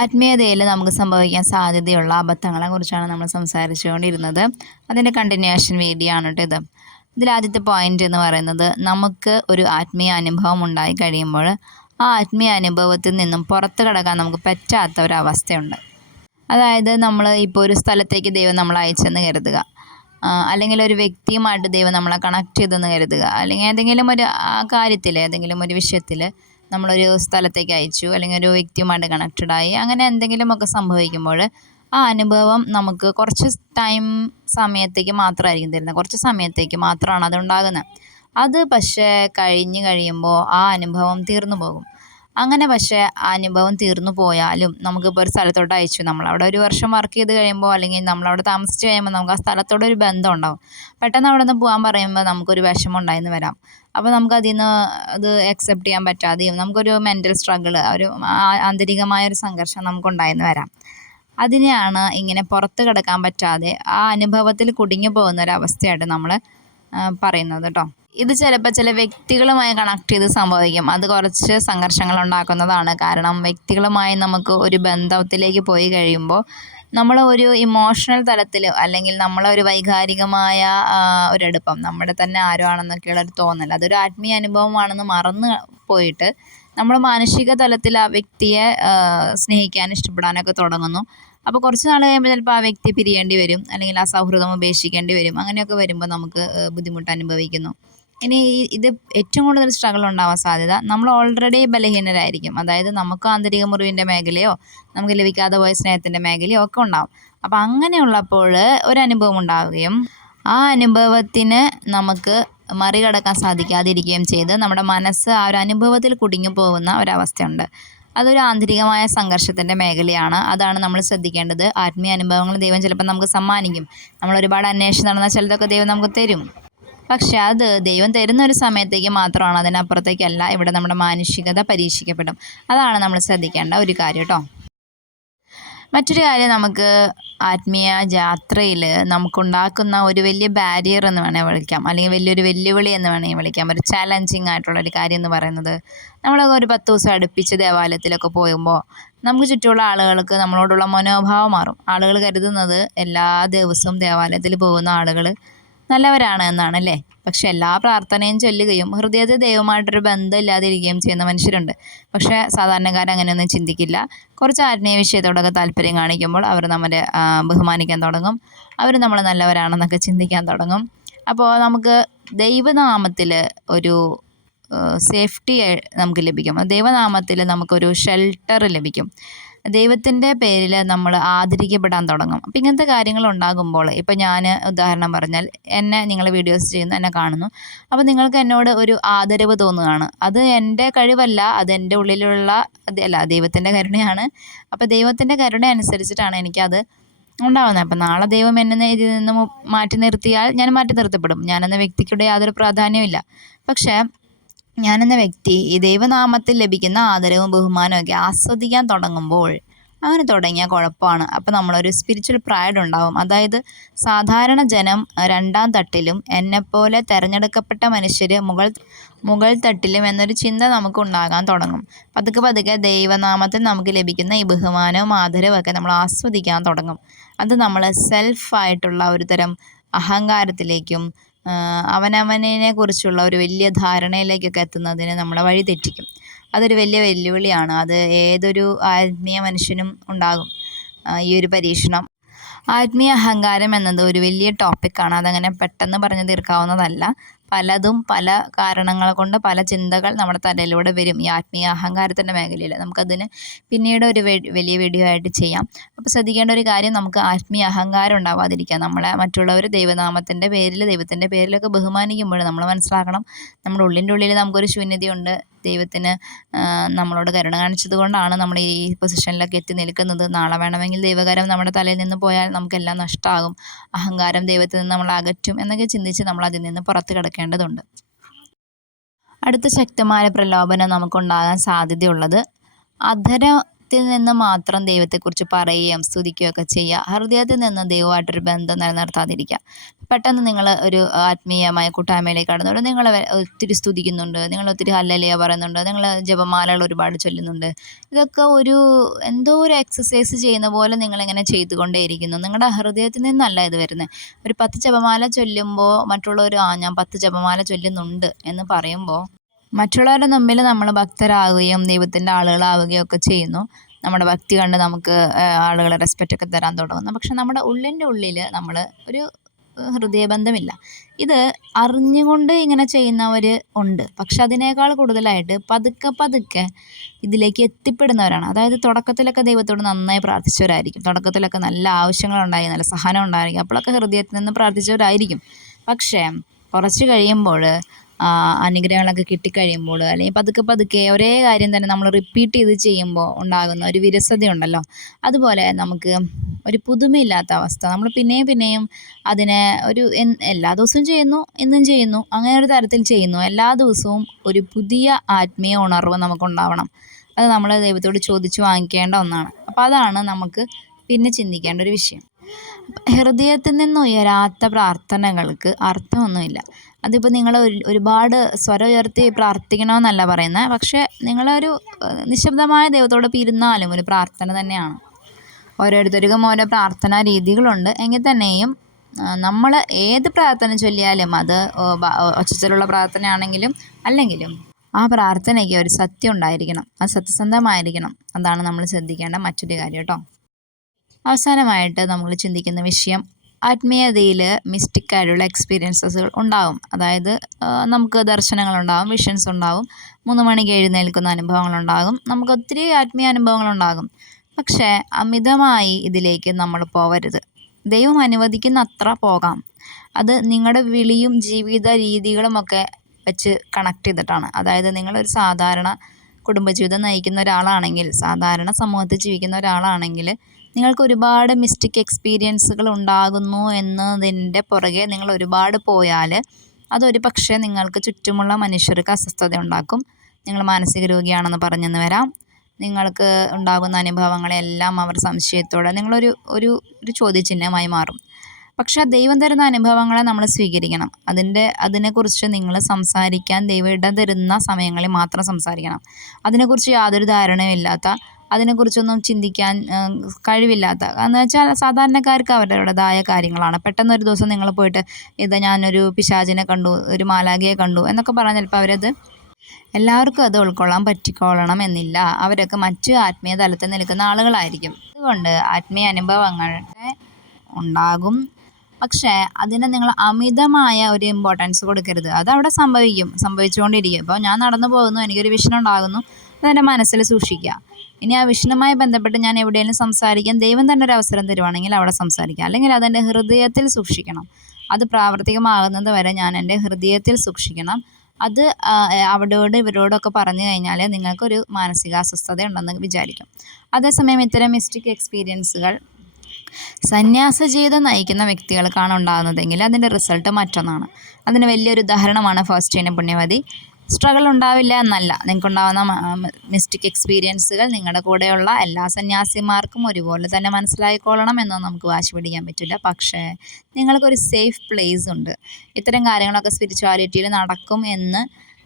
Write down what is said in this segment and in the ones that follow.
ആത്മീയതയിൽ നമുക്ക് സംഭവിക്കാൻ സാധ്യതയുള്ള അബദ്ധങ്ങളെക്കുറിച്ചാണ് നമ്മൾ സംസാരിച്ചുകൊണ്ടിരുന്നത്. അതിൻ്റെ കണ്ടിന്യൂഷൻ വീഡിയോ ആണ് കേട്ടോ ഇത്. ഇതിലാദ്യത്തെ പോയിന്റ് എന്ന് പറയുന്നത്, നമുക്ക് ഒരു ആത്മീയ അനുഭവം ഉണ്ടായി കഴിയുമ്പോൾ ആ ആത്മീയ അനുഭവത്തിൽ നിന്നും പുറത്ത് കടക്കാൻ നമുക്ക് പറ്റാത്ത ഒരവസ്ഥയുണ്ട്. അതായത് നമ്മൾ ഇപ്പോൾ ഒരു സ്ഥലത്തേക്ക് ദൈവം നമ്മളെ അയച്ചെന്ന് കരുതുക, അല്ലെങ്കിൽ ഒരു വ്യക്തിയുമായിട്ട് ദൈവം നമ്മളെ കണക്ട് ചെയ്തെന്ന് കരുതുക, അല്ലെങ്കിൽ ഏതെങ്കിലും ഒരു കാര്യത്തിൽ, ഏതെങ്കിലും ഒരു വിഷയത്തിൽ നമ്മളൊരു സ്ഥലത്തേക്ക് അയച്ചു, അല്ലെങ്കിൽ ഒരു വ്യക്തിയുമായിട്ട് കണക്റ്റഡായി, അങ്ങനെ എന്തെങ്കിലുമൊക്കെ സംഭവിക്കുമ്പോൾ ആ അനുഭവം നമുക്ക് കുറച്ച് സമയത്തേക്ക് മാത്രമായിരിക്കും തരുന്നത്. കുറച്ച് സമയത്തേക്ക് മാത്രമാണ് അതുണ്ടാകുന്നത്. അത് പക്ഷേ കഴിഞ്ഞ് കഴിയുമ്പോൾ ആ അനുഭവം തീർന്നു പോകും. അങ്ങനെ പക്ഷേ ആ അനുഭവം തീർന്നു പോയാലും നമുക്കിപ്പോൾ ഒരു സ്ഥലത്തോട്ട് അയച്ചു, നമ്മളവിടെ ഒരു വർഷം വർക്ക് ചെയ്ത് കഴിയുമ്പോൾ, അല്ലെങ്കിൽ നമ്മളവിടെ താമസിച്ച് കഴിയുമ്പോൾ നമുക്ക് ആ സ്ഥലത്തോടൊരു ബന്ധം ഉണ്ടാവും. പെട്ടെന്ന് അവിടെ നിന്ന് പോകാൻ പറയുമ്പോൾ നമുക്കൊരു വിഷമം ഉണ്ടായെന്ന് വരാം. അപ്പോൾ നമുക്കതിൽ നിന്ന് അത് അക്സെപ്റ്റ് ചെയ്യാൻ പറ്റാതെയും നമുക്കൊരു മെൻ്റൽ സ്ട്രഗിൾ, ഒരു ആന്തരികമായൊരു സംഘർഷം നമുക്കുണ്ടായെന്ന് വരാം. അതിനെയാണ് ഇങ്ങനെ പുറത്ത് കിടക്കാൻ പറ്റാതെ ആ അനുഭവത്തിൽ കുടുങ്ങി പോകുന്ന ഒരവസ്ഥയായിട്ട് നമ്മൾ പറയുന്നത് കേട്ടോ. ഇത് ചിലപ്പോൾ ചില വ്യക്തികളുമായി കണക്ട് ചെയ്ത് സംഭവിക്കും. അത് കുറച്ച് സംഘർഷങ്ങൾ ഉണ്ടാക്കുന്നതാണ്. കാരണം വ്യക്തികളുമായി നമുക്ക് ഒരു ബന്ധത്തിലേക്ക് പോയി കഴിയുമ്പോൾ നമ്മൾ ഒരു ഇമോഷണൽ തലത്തിൽ, അല്ലെങ്കിൽ നമ്മളൊരു വൈകാരികമായ ഒരടുപ്പം, നമ്മുടെ തന്നെ ആരോ ആണെന്നൊക്കെയുള്ളൊരു തോന്നൽ, അതൊരു ആത്മീയ അനുഭവമാണെന്ന് മറന്ന് പോയിട്ട് നമ്മൾ മാനസിക തലത്തിൽ ആ വ്യക്തിയെ സ്നേഹിക്കാൻ, ഇഷ്ടപ്പെടാനൊക്കെ തുടങ്ങുന്നു. അപ്പോൾ കുറച്ച് നാൾ കഴിയുമ്പോൾ ചിലപ്പോൾ ആ വ്യക്തി പിരിയേണ്ടി വരും, അല്ലെങ്കിൽ ആ സൗഹൃദം ഉപേക്ഷിക്കേണ്ടി വരും. അങ്ങനെയൊക്കെ വരുമ്പോൾ നമുക്ക് ബുദ്ധിമുട്ട് അനുഭവിക്കുന്നു. ഇനി ഇത് ഏറ്റവും കൂടുതൽ സ്ട്രഗിൾ ഉണ്ടാവാൻ സാധ്യത, നമ്മൾ ഓൾറെഡി ബലഹീനരായിരിക്കും. അതായത് നമുക്ക് ആന്തരിക മുറിവിൻ്റെ മേഖലയോ നമുക്ക് ലഭിക്കാതെ പോയ സ്നേഹത്തിൻ്റെ മേഖലയോ ഒക്കെ ഉണ്ടാവും. അപ്പോൾ അങ്ങനെയുള്ളപ്പോൾ ഒരനുഭവം ഉണ്ടാവുകയും ആ അനുഭവത്തിന് നമുക്ക് മറികടക്കാൻ സാധിക്കാതിരിക്കുകയും ചെയ്ത് നമ്മുടെ മനസ്സ് ആ ഒരു അനുഭവത്തിൽ കുടുങ്ങി പോകുന്ന ഒരവസ്ഥയുണ്ട്. അതൊരു ആന്തരികമായ സംഘർഷത്തിൻ്റെ മേഖലയാണ്. അതാണ് നമ്മൾ ശ്രദ്ധിക്കേണ്ടത്. ആത്മീയ അനുഭവങ്ങൾ ദൈവം ചിലപ്പോൾ നമുക്ക് സമ്മാനിക്കും. നമ്മൾ ഒരുപാട് അന്വേഷിച്ച് നടന്നാൽ ചിലതൊക്കെ ദൈവം നമുക്ക് തരും. പക്ഷെ അത് ദൈവം തരുന്ന ഒരു സമയത്തേക്ക് മാത്രമാണ്, അതിനപ്പുറത്തേക്കല്ല. ഇവിടെ നമ്മുടെ മാനുഷികത പരീക്ഷിക്കപ്പെടും. അതാണ് നമ്മൾ ശ്രദ്ധിക്കേണ്ട ഒരു കാര്യം കേട്ടോ. മറ്റൊരു കാര്യം, നമുക്ക് ആത്മീയ യാത്രയിൽ നമുക്കുണ്ടാക്കുന്ന ഒരു വലിയ ബാരിയർ എന്ന് വേണമെങ്കിൽ വിളിക്കാം, അല്ലെങ്കിൽ വലിയൊരു വെല്ലുവിളി എന്ന് വേണമെങ്കിൽ വിളിക്കാം, ഒരു ചാലഞ്ചിങ് ആയിട്ടുള്ളൊരു കാര്യം എന്ന് പറയുന്നത്, നമ്മളൊക്കെ ഒരു 10 ദിവസം അടുപ്പിച്ച് ദേവാലയത്തിലൊക്കെ പോകുമ്പോൾ നമുക്ക് ചുറ്റുമുള്ള ആളുകൾക്ക് നമ്മളോടുള്ള മനോഭാവം മാറും. ആളുകൾ കരുതുന്നത് എല്ലാ ദിവസവും ദേവാലയത്തിൽ പോകുന്ന ആളുകൾ നല്ലവരാണ് എന്നാണ്, അല്ലേ? പക്ഷെ എല്ലാ പ്രാർത്ഥനയും ചൊല്ലുകയും ഹൃദയത്തിൽ ദൈവമായിട്ടൊരു ബന്ധം ഇല്ലാതിരിക്കുകയും ചെയ്യുന്ന മനുഷ്യരുണ്ട്. പക്ഷേ സാധാരണക്കാരങ്ങനെയൊന്നും ചിന്തിക്കില്ല. കുറച്ച് ആത്മീയ വിഷയത്തോടൊക്കെ താല്പര്യം കാണിക്കുമ്പോൾ അവർ നമ്മളെ ബഹുമാനിക്കാൻ തുടങ്ങും. അവർ നമ്മൾ നല്ലവരാണെന്നൊക്കെ ചിന്തിക്കാൻ തുടങ്ങും. അപ്പോൾ നമുക്ക് ദൈവനാമത്തിൽ ഒരു സേഫ്റ്റി നമുക്ക് ലഭിക്കും. ദൈവനാമത്തിൽ നമുക്കൊരു ഷെൽട്ടർ ലഭിക്കും. ദൈവത്തിൻ്റെ പേരിൽ നമ്മൾ ആദരിക്കപ്പെടാൻ തുടങ്ങും. അപ്പോൾ ഇങ്ങനത്തെ കാര്യങ്ങൾ ഉണ്ടാകുമ്പോൾ, ഇപ്പോൾ ഞാൻ ഉദാഹരണം പറഞ്ഞാൽ, എന്നെ നിങ്ങൾ വീഡിയോസ് ചെയ്യുന്നു, എന്നെ കാണുന്നു, അപ്പോൾ നിങ്ങൾക്ക് എന്നോട് ഒരു ആദരവ് തോന്നുകയാണ്. അത് എൻ്റെ കഴിവല്ല, അതെൻ്റെ ഉള്ളിലുള്ള ദൈവത്തിൻ്റെ കരുണയാണ്. അപ്പോൾ ദൈവത്തിൻ്റെ കരുണ അനുസരിച്ചിട്ടാണ് എനിക്കത് ഉണ്ടാകുന്നത്. അപ്പം നാളെ ദൈവം എന്നെ ഇതിൽ നിന്ന് മാറ്റി നിർത്തിയാൽ ഞാൻ മാറ്റി നിർത്തപ്പെടും. ഞാനെന്ന വ്യക്തിയുടെ യാതൊരു പ്രാധാന്യവും. പക്ഷേ ഞാനെന്ന വ്യക്തി ഈ ദൈവനാമത്തിൽ ലഭിക്കുന്ന ആദരവും ബഹുമാനവും ഒക്കെ ആസ്വദിക്കാൻ തുടങ്ങുമ്പോൾ, അങ്ങനെ തുടങ്ങിയാൽ കുഴപ്പമാണ്. അപ്പോൾ നമ്മളൊരു സ്പിരിച്വൽ പ്രൈഡ് ഉണ്ടാവും. അതായത് സാധാരണ ജനം 2ാം തട്ടിലും എന്നെപ്പോലെ തിരഞ്ഞെടുക്കപ്പെട്ട മനുഷ്യർ മുകൾ തട്ടിലും എന്നൊരു ചിന്ത നമുക്ക് ഉണ്ടാകാൻ തുടങ്ങും. പതുക്കെ പതുക്കെ ദൈവനാമത്തിൽ നമുക്ക് ലഭിക്കുന്ന ഈ ബഹുമാനവും ആദരവും ഒക്കെ നമ്മൾ ആസ്വദിക്കാൻ തുടങ്ങും. അത് നമ്മൾ സെൽഫായിട്ടുള്ള ഒരു തരം അഹങ്കാരത്തിലേക്കും അവനവനെ കുറിച്ചുള്ള ഒരു വലിയ ധാരണയിലേക്കൊക്കെ എത്തുന്നതിന് നമ്മളെ വഴി തെറ്റിക്കും. അതൊരു വലിയ വെല്ലുവിളിയാണ്. അത് ഏതൊരു ആത്മീയ മനുഷ്യനും ഉണ്ടാകും ഈ ഒരു പരീക്ഷണം. ആത്മീയ അഹങ്കാരം എന്നത് ഒരു വലിയ ടോപ്പിക്കാണ്. അതങ്ങനെ പെട്ടെന്ന് പറഞ്ഞു തീർക്കാവുന്നതല്ല. പല കാരണങ്ങൾ കൊണ്ട് പല ചിന്തകൾ നമ്മുടെ തലയിലൂടെ വരും ഈ ആത്മീയ അഹങ്കാരത്തിൻ്റെ മേഖലയിൽ. നമുക്കതിന് പിന്നീട് ഒരു വലിയ വീഡിയോ ആയിട്ട് ചെയ്യാം. അപ്പോൾ ശ്രദ്ധിക്കേണ്ട ഒരു കാര്യം, നമുക്ക് ആത്മീയ അഹങ്കാരം ഉണ്ടാവാതിരിക്കുക. നമ്മളെ മറ്റുള്ളവർ ദൈവനാമത്തിൻ്റെ പേരിൽ, ദൈവത്തിൻ്റെ പേരിലൊക്കെ ബഹുമാനിക്കുമ്പോൾ നമ്മൾ മനസ്സിലാക്കണം, നമ്മുടെ ഉള്ളിൽ നമുക്കൊരു ശൂന്യതയുണ്ട്. ദൈവത്തിന് നമ്മളോട് കരുണ കാണിച്ചത് കൊണ്ടാണ് നമ്മൾ ഈ പൊസിഷനിലൊക്കെ എത്തി നിൽക്കുന്നത്. നാളെ വേണമെങ്കിൽ ദൈവകരം നമ്മുടെ തലയിൽ നിന്ന് പോയാൽ നമുക്കെല്ലാം നഷ്ടമാകും. അഹങ്കാരം ദൈവത്തിൽ നിന്ന് നമ്മൾ അകറ്റും എന്നൊക്കെ ചിന്തിച്ച് നമ്മൾ അതിൽ നിന്ന് പുറത്ത് കിടക്കേണ്ടതുണ്ട്. അടുത്ത ശക്തമായ പ്രലോഭനം നമുക്കുണ്ടാകാൻ സാധ്യതയുള്ളത്, വായിൽ നിന്ന് മാത്രം ദൈവത്തെക്കുറിച്ച് പറയുകയും സ്തുതിക്കുകയൊക്കെ ചെയ്യുക. ഹൃദയത്തിൽ നിന്ന് ദൈവമായിട്ടൊരു ബന്ധം നിലനിർത്താതിരിക്കുക. പെട്ടെന്ന് നിങ്ങൾ ഒരു ആത്മീയമായ കൂട്ടായ്മയിലേക്ക് കടന്നുകൊണ്ട് നിങ്ങൾ ഒത്തിരി സ്തുതിക്കുന്നുണ്ട്, നിങ്ങൾ ഒത്തിരി ഹല്ലേലൂയ പറയുന്നുണ്ട്, നിങ്ങൾ ജപമാലകൾ ഒരുപാട് ചൊല്ലുന്നുണ്ട്. ഇതൊക്കെ എന്തോ ഒരു എക്സസൈസ് ചെയ്യുന്ന പോലെ നിങ്ങളിങ്ങനെ ചെയ്തുകൊണ്ടേയിരിക്കുന്നു. നിങ്ങളുടെ ഹൃദയത്തിൽ നിന്നല്ല ഇത് വരുന്നത്. ഒരു 10 ജപമാല ചൊല്ലുമ്പോൾ മറ്റുള്ളവർ ഞാൻ 10 ജപമാല ചൊല്ലുന്നുണ്ട് എന്ന് പറയുമ്പോൾ മറ്റുള്ളവരുടെ മുമ്പിൽ നമ്മൾ ഭക്തരാകുകയും ദൈവത്തിൻ്റെ ആളുകളാവുകയും ഒക്കെ ചെയ്യുന്നു. നമ്മുടെ ഭക്തി കണ്ട് നമുക്ക് ആളുകൾ റെസ്പെക്റ്റൊക്കെ തരാൻ തുടങ്ങുന്നു. പക്ഷെ നമ്മുടെ ഉള്ളിൻ്റെ ഉള്ളിൽ നമ്മൾ ഒരു ഹൃദയബന്ധമില്ല. ഇത് അറിഞ്ഞുകൊണ്ട് ഇങ്ങനെ ചെയ്യുന്നവർ ഉണ്ട്. പക്ഷെ അതിനേക്കാൾ കൂടുതലായിട്ട് പതുക്കെ പതുക്കെ ഇതിലേക്ക് എത്തിപ്പെടുന്നവരാണ്. അതായത് തുടക്കത്തിലൊക്കെ ദൈവത്തോട് നന്നായി പ്രാർത്ഥിച്ചവരായിരിക്കും. തുടക്കത്തിലൊക്കെ നല്ല ആവശ്യങ്ങളുണ്ടായി, നല്ല സഹനം ഉണ്ടായിരിക്കും. അപ്പോഴൊക്കെ ഹൃദയത്തിൽ നിന്ന് പ്രാർത്ഥിച്ചവരായിരിക്കും. പക്ഷേ കുറച്ച് കഴിയുമ്പോൾ അനുഗ്രഹങ്ങളൊക്കെ കിട്ടിക്കഴിയുമ്പോൾ അല്ലെങ്കിൽ പതുക്കെ പതുക്കെ ഒരേ കാര്യം തന്നെ നമ്മൾ റിപ്പീറ്റ് ചെയ്ത് ചെയ്യുമ്പോൾ ഉണ്ടാകുന്ന ഒരു വിരസതയുണ്ടല്ലോ, അതുപോലെ നമുക്ക് ഒരു പുതുമയില്ലാത്ത അവസ്ഥ. നമ്മൾ പിന്നെയും പിന്നെയും അതിനെ എല്ലാ ദിവസവും ചെയ്യുന്നു, ഇന്നും ചെയ്യുന്നു, അങ്ങനെ ഒരു തരത്തിൽ ചെയ്യുന്നു. എല്ലാ ദിവസവും ഒരു പുതിയ ആത്മീയ ഉണർവ് നമുക്കുണ്ടാവണം. അത് നമ്മൾ ദൈവത്തോട് ചോദിച്ച് വാങ്ങിക്കേണ്ട ഒന്നാണ്. അപ്പോൾ അതാണ് നമുക്ക് പിന്നെ ചിന്തിക്കേണ്ട ഒരു വിഷയം. ഹൃദയത്തിൽ നിന്ന് ഉയരാത്ത പ്രാർത്ഥനകൾക്ക് അർത്ഥമൊന്നുമില്ല. അതിപ്പോൾ നിങ്ങൾ ഒരുപാട് സ്വരം ഉയർത്തി പ്രാർത്ഥിക്കണമെന്നല്ല പറയുന്നത്. പക്ഷേ നിങ്ങളൊരു നിശബ്ദമായ ദൈവത്തോട് ഇരുന്നാലും ഒരു പ്രാർത്ഥന തന്നെയാണ്. ഓരോരുത്തർക്കും ഓരോ പ്രാർത്ഥനാ രീതികളുണ്ട്. എങ്കിൽ തന്നെയും നമ്മൾ ഏത് പ്രാർത്ഥന ചൊല്ലിയാലും അത് ഒച്ചത്തിലുള്ള പ്രാർത്ഥനയാണെങ്കിലും അല്ലെങ്കിലും ആ പ്രാർത്ഥനയ്ക്ക് ഒരു സത്യം ഉണ്ടായിരിക്കണം, അത് സത്യസന്ധമായിരിക്കണം. അതാണ് നമ്മൾ ശ്രദ്ധിക്കേണ്ട മറ്റൊരു കാര്യം കേട്ടോ. അവസാനമായിട്ട് നമ്മൾ ചിന്തിക്കുന്ന വിഷയം, ആത്മീയതയിൽ മിസ്റ്റിക്കായിട്ടുള്ള എക്സ്പീരിയൻസസുകൾ ഉണ്ടാകും. അതായത് നമുക്ക് ദർശനങ്ങളുണ്ടാകും, വിഷൻസ് ഉണ്ടാകും, 3 മണിക്ക് എഴുന്നേൽക്കുന്ന അനുഭവങ്ങളുണ്ടാകും, നമുക്ക് ഒത്തിരി ആത്മീയ അനുഭവങ്ങളുണ്ടാകും. പക്ഷേ അമിതമായി ഇതിലേക്ക് നമ്മൾ പോവരുത്. ദൈവം അനുവദിക്കുന്ന അത്ര പോകാം. അത് നിങ്ങളുടെ വിളിയും ജീവിത രീതികളുമൊക്കെ വെച്ച് കണക്ട് ചെയ്തിട്ടാണ്. അതായത് നിങ്ങളൊരു സാധാരണ കുടുംബജീവിതം നയിക്കുന്ന ഒരാളാണെങ്കിൽ, സാധാരണ സമൂഹത്തിൽ ജീവിക്കുന്ന ഒരാളാണെങ്കിൽ നിങ്ങൾക്ക് ഒരുപാട് മിസ്റ്റിക് എക്സ്പീരിയൻസുകൾ ഉണ്ടാകുന്നു എന്നതിൻ്റെ പുറകെ നിങ്ങൾ ഒരുപാട് പോയാൽ അതൊരു പക്ഷേ നിങ്ങൾക്ക് ചുറ്റുമുള്ള മനുഷ്യർക്ക് അസ്വസ്ഥത ഉണ്ടാക്കും. നിങ്ങൾ മാനസിക രോഗിയാണെന്ന് പറഞ്ഞെന്ന് വരാം. നിങ്ങൾക്ക് ഉണ്ടാകുന്ന അനുഭവങ്ങളെല്ലാം അവർ സംശയത്തോടെ നിങ്ങളൊരു ഒരു ഒരു ചോദ്യചിഹ്നമായി മാറും. പക്ഷേ ദൈവം തരുന്ന അനുഭവങ്ങളെ നമ്മൾ സ്വീകരിക്കണം. അതിനെക്കുറിച്ച് നിങ്ങൾ സംസാരിക്കാൻ ദൈവം ഇടം തരുന്ന സമയങ്ങളിൽ മാത്രം സംസാരിക്കണം. അതിനെക്കുറിച്ച് യാതൊരു ധാരണയുമില്ലാത്ത, അതിനെക്കുറിച്ചൊന്നും ചിന്തിക്കാൻ കഴിവില്ലാത്ത, എന്ന് വെച്ചാൽ സാധാരണക്കാർക്ക് അവരുടേതായ കാര്യങ്ങളാണ്. പെട്ടെന്നൊരു ദിവസം നിങ്ങൾ പോയിട്ട് ഞാനൊരു പിശാചിനെ കണ്ടു, ഒരു മാലാഖയെ കണ്ടു എന്നൊക്കെ പറഞ്ഞാൽ ചിലപ്പോൾ എല്ലാവർക്കും അത് ഉൾക്കൊള്ളാൻ പറ്റിക്കോളണം എന്നില്ല. അവരൊക്കെ മറ്റ് ആത്മീയ തലത്തിൽ നിൽക്കുന്ന ആളുകളായിരിക്കും. അതുകൊണ്ട് ആത്മീയ അനുഭവങ്ങൾ ഉണ്ടാകും. പക്ഷേ അതിന് നിങ്ങൾ അമിതമായ ഒരു ഇമ്പോർട്ടൻസ് കൊടുക്കരുത്. അതവിടെ സംഭവിച്ചുകൊണ്ടിരിക്കും. ഇപ്പോൾ ഞാൻ നടന്നു പോകുന്നു, എനിക്കൊരു വിഷൻ ഉണ്ടാകുന്നു, അതെൻ്റെ മനസ്സിൽ സൂക്ഷിക്കുക. ഇനി ആ വിഷനുമായി ബന്ധപ്പെട്ട് ഞാൻ എവിടെയെങ്കിലും സംസാരിക്കാൻ ദൈവം തന്നെ ഒരു അവസരം തരുവാണെങ്കിൽ അവിടെ സംസാരിക്കുക. അല്ലെങ്കിൽ അതെൻ്റെ ഹൃദയത്തിൽ സൂക്ഷിക്കണം. അത് പ്രാവർത്തികമാകുന്നത് വരെ ഞാൻ എൻ്റെ ഹൃദയത്തിൽ സൂക്ഷിക്കണം. അത് ഇവരോടൊക്കെ പറഞ്ഞു കഴിഞ്ഞാൽ നിങ്ങൾക്കൊരു മാനസികാസ്വസ്ഥത ഉണ്ടെന്ന് വിചാരിക്കും. അതേസമയം ഇത്തരം മിസ്റ്റിക് എക്സ്പീരിയൻസുകൾ സന്യാസ ജീവിതം നയിക്കുന്ന വ്യക്തികൾക്കാണ് ഉണ്ടാകുന്നതെങ്കിൽ അതിൻ്റെ റിസൾട്ട് മറ്റൊന്നാണ്. അതിന് വലിയൊരു ഉദാഹരണമാണ് ഫൗസ്റ്റീന പുണ്യവതി. സ്ട്രഗിൾ ഉണ്ടാവില്ല എന്നല്ല, നിങ്ങൾക്കുണ്ടാകുന്ന മിസ്റ്റിക് എക്സ്പീരിയൻസുകൾ നിങ്ങളുടെ കൂടെയുള്ള എല്ലാ സന്യാസിമാർക്കും ഒരുപോലെ തന്നെ മനസ്സിലായിക്കൊള്ളണം എന്നൊന്നും നമുക്ക് വാശി പിടിക്കാൻ പറ്റില്ല. പക്ഷേ നിങ്ങൾക്കൊരു സേഫ് പ്ലേസ് ഉണ്ട്. ഇത്തരം കാര്യങ്ങളൊക്കെ സ്പിരിച്വാലിറ്റിയിൽ നടക്കും എന്ന്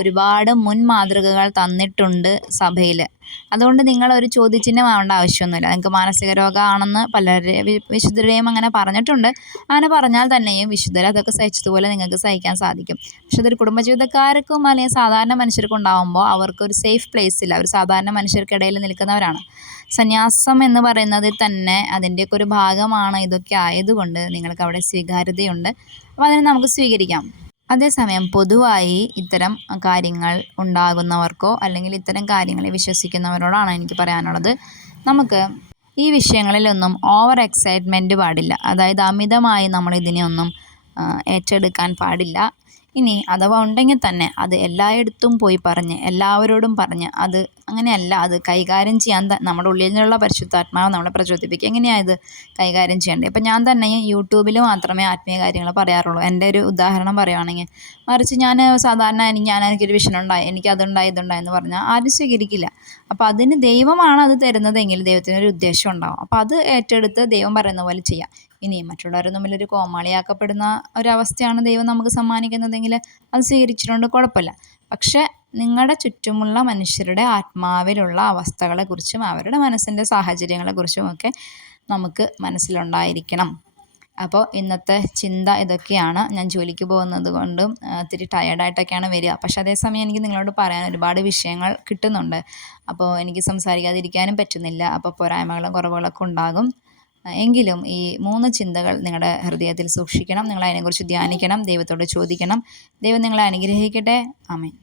ഒരുപാട് മുൻ മാതൃകകൾ തന്നിട്ടുണ്ട് സഭയിൽ. അതുകൊണ്ട് നിങ്ങളൊരു ചോദ്യചിഹ്നമാവേണ്ട ആവശ്യമൊന്നുമില്ല. നിങ്ങൾക്ക് മാനസിക രോഗമാണെന്ന് വിശുദ്ധരെയും അങ്ങനെ പറഞ്ഞിട്ടുണ്ട്. അങ്ങനെ പറഞ്ഞാൽ തന്നെയും വിശുദ്ധർ അതൊക്കെ സഹിച്ചതുപോലെ നിങ്ങൾക്ക് സഹിക്കാൻ സാധിക്കും. പക്ഷെ അതൊരു കുടുംബജീവിതക്കാർക്കും അല്ലെങ്കിൽ സാധാരണ മനുഷ്യർക്കും ഉണ്ടാകുമ്പോൾ അവർക്കൊരു സേഫ് പ്ലേസ് ഇല്ല. അവർ സാധാരണ മനുഷ്യർക്കിടയിൽ നിൽക്കുന്നവരാണ്. സന്യാസം എന്ന് പറയുന്നതിൽ തന്നെ അതിൻ്റെയൊക്കെ ഒരു ഭാഗമാണ് ഇതൊക്കെ ആയതുകൊണ്ട് നിങ്ങൾക്ക് അവിടെ സ്വീകാര്യതയുണ്ട്. അപ്പോൾ അതിനെ നമുക്ക് സ്വീകരിക്കാം. അതേസമയം പൊതുവായി ഇത്തരം കാര്യങ്ങൾ ഉണ്ടാകുന്നവർക്കോ അല്ലെങ്കിൽ ഇത്തരം കാര്യങ്ങളെ വിശ്വസിക്കുന്നവരോടാണ് എനിക്ക് പറയാനുള്ളത്, നമുക്ക് ഈ വിഷയങ്ങളിലൊന്നും ഓവർ എക്സൈറ്റ്മെൻറ്റ് പാടില്ല. അതായത് അമിതമായി നമ്മളിതിനെയൊന്നും ഏറ്റെടുക്കാൻ പാടില്ല. ഇനി അഥവാ ഉണ്ടെങ്കിൽ തന്നെ അത് എല്ലായിടത്തും പോയി പറഞ്ഞ് എല്ലാവരോടും പറഞ്ഞ് അങ്ങനെയല്ല അത് കൈകാര്യം ചെയ്യാൻ നമ്മുടെ ഉള്ളിൽ നിന്നുള്ള പരിശുദ്ധാത്മാവ് നമ്മളെ പ്രചോദിപ്പിക്കുക. എങ്ങനെയാണ് ഇത് കൈകാര്യം ചെയ്യേണ്ടത്? ഇപ്പം ഞാൻ തന്നെ യൂട്യൂബിൽ മാത്രമേ ആത്മീയ കാര്യങ്ങൾ പറയാറുള്ളൂ. എൻ്റെ ഒരു ഉദാഹരണം പറയുകയാണെങ്കിൽ, മറിച്ച് ഞാൻ സാധാരണ എനിക്കൊരു വിഷനുണ്ടായി, എനിക്കതുണ്ടായി ഇതുണ്ടായി എന്ന് പറഞ്ഞാൽ ആരും സ്വീകരിക്കില്ല. അപ്പോൾ അതിന് ദൈവമാണ് അത് തരുന്നതെങ്കിൽ ദൈവത്തിനൊരു ഉദ്ദേശം ഉണ്ടാവും. അപ്പോൾ അത് ഏറ്റെടുത്ത് ദൈവം പറയുന്ന പോലെ ചെയ്യാം. ഇനി മറ്റുള്ളവരുടെ മുമ്പിലൊരു കോമാളിയാക്കപ്പെടുന്ന ഒരവസ്ഥയാണ് ദൈവം നമുക്ക് സമ്മാനിക്കുന്നതെങ്കിൽ അത് സ്വീകരിച്ചിട്ടുണ്ട്, കുഴപ്പമില്ല. പക്ഷേ നിങ്ങളുടെ ചുറ്റുമുള്ള മനുഷ്യരുടെ ആത്മാവിലുള്ള അവസ്ഥകളെക്കുറിച്ചും അവരുടെ മനസ്സിൻ്റെ സാഹചര്യങ്ങളെക്കുറിച്ചുമൊക്കെ നമുക്ക് മനസ്സിലുണ്ടായിരിക്കണം. അപ്പോൾ ഇന്നത്തെ ചിന്ത ഇതൊക്കെയാണ്. ഞാൻ ജോലിക്ക് പോകുന്നത് കൊണ്ടും ഇത്തിരി ടയേർഡായിട്ടൊക്കെയാണ് വരിക. പക്ഷേ അതേസമയം എനിക്ക് നിങ്ങളോട് പറയാൻ ഒരുപാട് വിഷയങ്ങൾ കിട്ടുന്നുണ്ട്. അപ്പോൾ എനിക്ക് സംസാരിക്കാതിരിക്കാനും പറ്റുന്നില്ല. അപ്പോൾ പോരായ്മകളും കുറവുകളൊക്കെ ഉണ്ടാകും. എങ്കിലും ഈ 3 ചിന്തകൾ നിങ്ങളുടെ ഹൃദയത്തിൽ സൂക്ഷിക്കണം. നിങ്ങൾ അതിനെക്കുറിച്ച് ധ്യാനിക്കണം, ദൈവത്തോട് ചോദിക്കണം. ദൈവം നിങ്ങളെ അനുഗ്രഹിക്കട്ടെ. ആമേൻ.